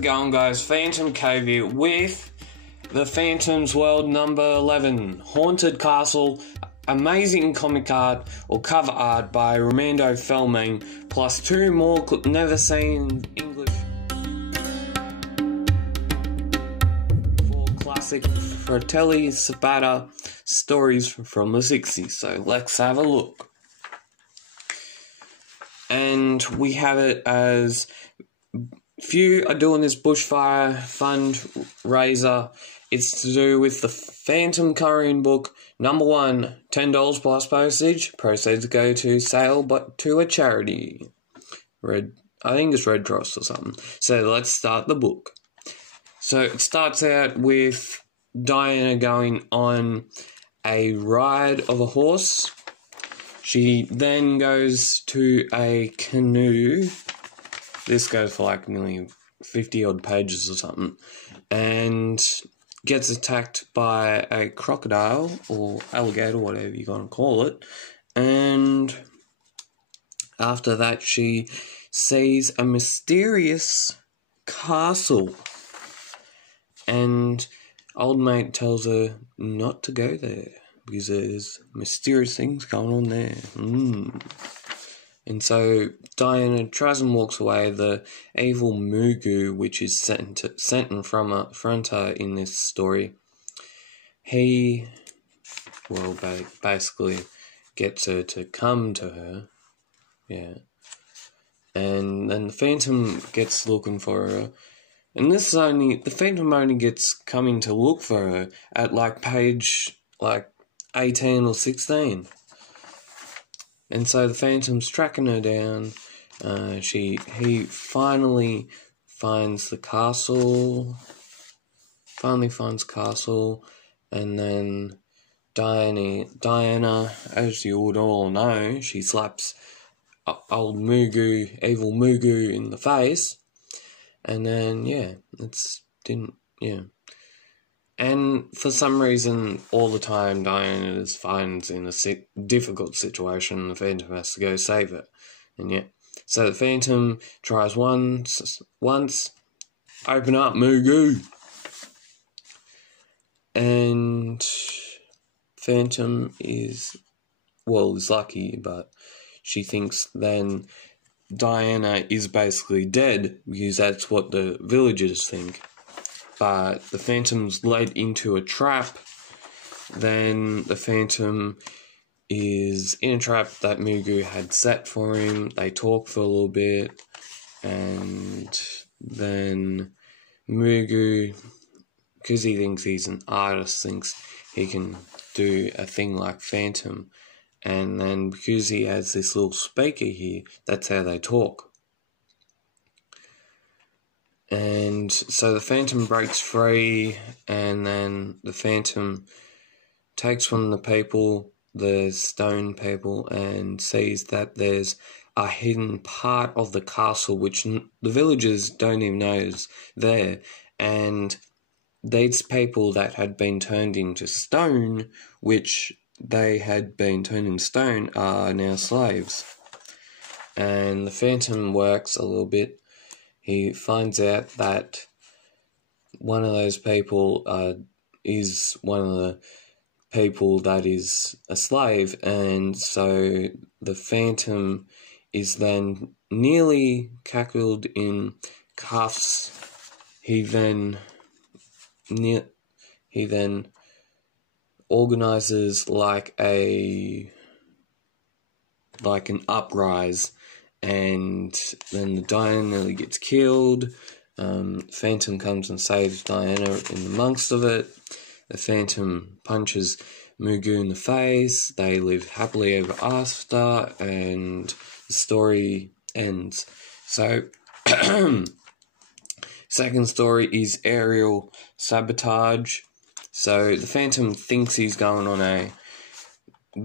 it going, guys? PhantomCave here with the Phantom's World number 11, Haunted Castle, amazing comic art or cover art by Romando Felming, plus 2 more never seen English 4 classic Fratelli Zapata stories from the 60s. So let's have a look. And we have it as few are doing this bushfire fundraiser. It's to do with the Phantom Coloring Book number 1, $10 plus postage. Proceeds go to sale, but to a charity. I think it's Red Cross or something. So let's start the book. So it starts out with Diana going on a ride of a horse. She then goes to a canoe. This goes for like nearly 50 odd pages or something. And gets attacked by a crocodile or alligator, whatever you're going to call it. And after that, she sees a mysterious castle. And old mate tells her not to go there, because there's mysterious things going on there. And so Diana tries and walks away. The evil Mugu, which is sent in front her in this story, he, well, basically gets her to come to her. Yeah. And then the Phantom gets looking for her. And this is the Phantom only gets coming to look for her at like page 18 or 16. And so the Phantom's tracking her down. He finally finds the castle. And then Diana, as you would all know, she slaps old Mugu, evil Mugu, in the face. And then And for some reason, all the time, Diana finds in a difficult situation, the Phantom has to go save her. And so the Phantom tries once, open up, Mugu. And Phantom is lucky, but she thinks then Diana is basically dead, because that's what the villagers think. But the Phantom's led into a trap. Then the Phantom is in a trap that Mugu had set for him. They talk for a little bit. And then Mugu, because he thinks he's an artist, thinks he can do a thing like Phantom. And then because he has this little speaker here, that's how they talk. And so the Phantom breaks free, and then the Phantom takes from the people, the stone people, and sees that there's a hidden part of the castle which the villagers don't even know is there. And these people that had been turned into stone, which they had been turned into stone, are now slaves. And the Phantom works a little bit. He finds out that one of those people is one of the people that is a slave, and so the Phantom is then nearly cackled in cuffs. He then organizes like an uprising. And then the Diana nearly gets killed. Phantom comes and saves Diana in amongst of it. The Phantom punches Mugu in the face. They live happily ever after, and the story ends. So, second story is aerial sabotage. So the Phantom thinks he's going on a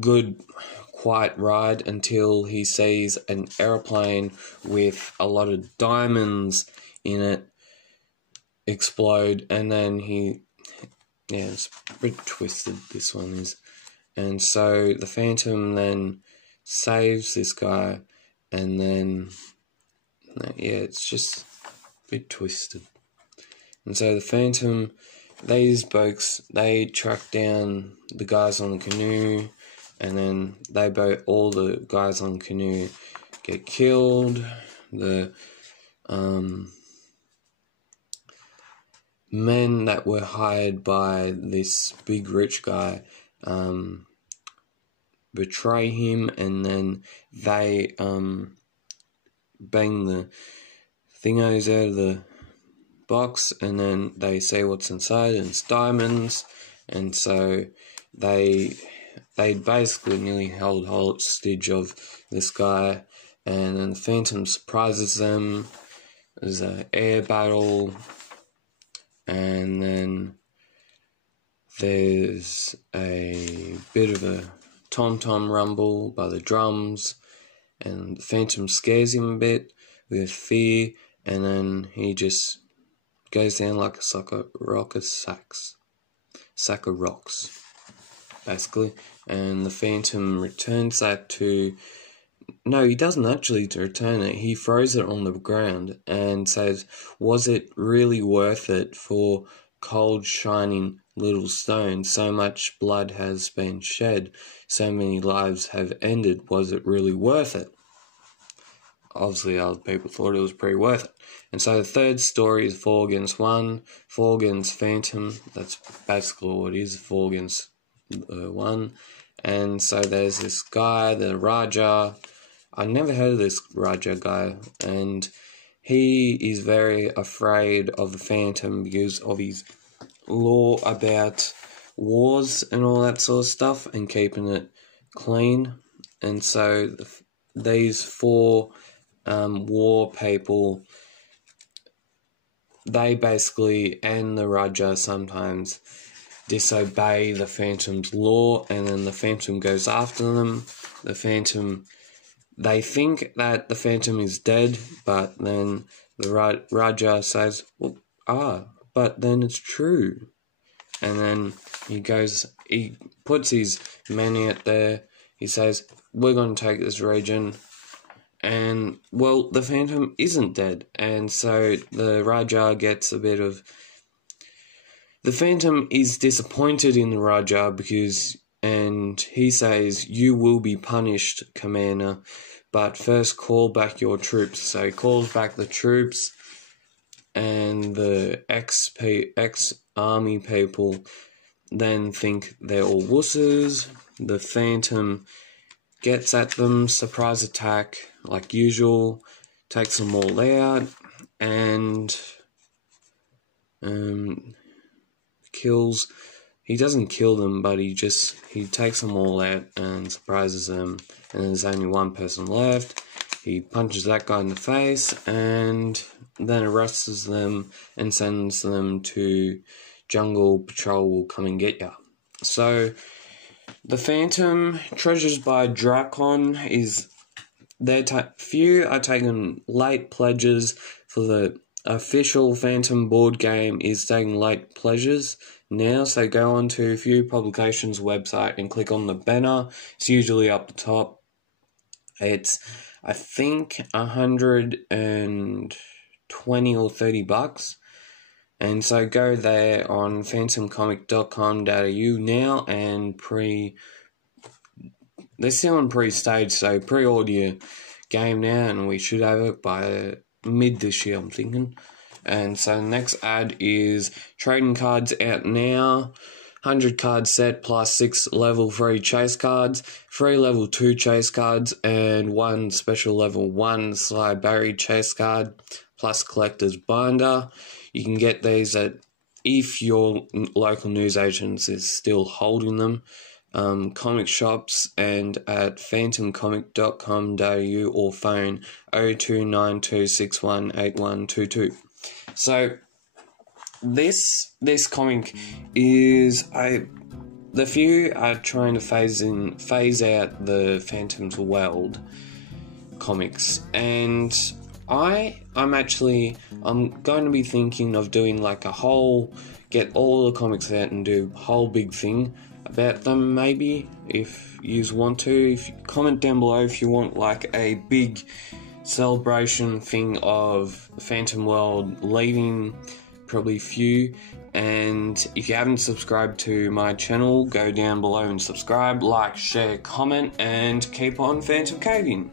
good quiet ride until he sees an aeroplane with a lot of diamonds in it explode, and then it's a bit twisted, this one is. And so the Phantom then saves this guy, and then it's just a bit twisted. And so the Phantom, these blokes, they track down the guys on the canoe, and then all the guys on the canoe get killed. The men that were hired by this big rich guy betray him, and then they bang the thingos out of the box, and then they see what's inside, and it's diamonds. And so they basically nearly held hostage of this guy, and then the Phantom surprises them. There's an air battle, and then there's a bit of a tom-tom rumble by the drums, and the Phantom scares him a bit with fear, and then he just goes down like a sack of rocks, basically. And the Phantom returns that to... No, he doesn't actually return it. He throws it on the ground and says, was it really worth it for cold, shining little stones? So much blood has been shed. So many lives have ended. Was it really worth it? Obviously, other people thought it was pretty worth it. And so the third story is 4 against 1. 4 against Phantom. That's basically what it is, 4 against 1. And so there's this guy, the Raja. I never heard of this Raja guy, and he is very afraid of the Phantom because of his law about wars and all that sort of stuff and keeping it clean. And so these 4 war people, they basically, and the Raja sometimes, disobey the Phantom's law, and then the Phantom goes after them. The Phantom... They think that the Phantom is dead, but then the Raja says, but then it's true. And then he puts his men out there, he says, we're going to take this region, and, well, the Phantom isn't dead, and so the Raja gets a bit of... The Phantom is disappointed in the Raja and he says, you will be punished, Commander, but first call back your troops. So he calls back the troops, and the ex-army people then think they're all wusses. The Phantom gets at them, surprise attack, like usual, takes them all out, and kills... He doesn't kill them, but he takes them all out and surprises them, and there's only one person left. He punches that guy in the face, and then arrests them and sends them to Jungle Patrol will come and get ya. So, the Phantom, Treasures by Drakon, is... few are taking late pledges for the official Phantom board game is taking late pledges now, so go on to a few publications website and click on the banner. It's usually up the top. It's, I think, 120 or 30 bucks. And so go there on phantomcomic.com.au now and they're still on pre-stage, so pre-order your game now, and we should have it by mid this year, I'm thinking. And so the next ad is trading cards out now. 100 card set plus 6 level 3 chase cards, 3 level 2 chase cards, and 1 special level 1 Sly Barry chase card, plus collector's binder. You can get these if your local newsagents is still holding them, comic shops, and at phantomcomic.com.au or phone 0292618122. So this comic is the few are trying to phase out the Phantom's World comics, and I'm going to be thinking of doing like get all the comics out and do a whole big thing about them, maybe, if you want to. If you comment down below if you want like a big celebration thing of Phantom World leaving probably few. And if you haven't subscribed to my channel, go down below and subscribe, like, share, comment, and keep on Phantom Caving.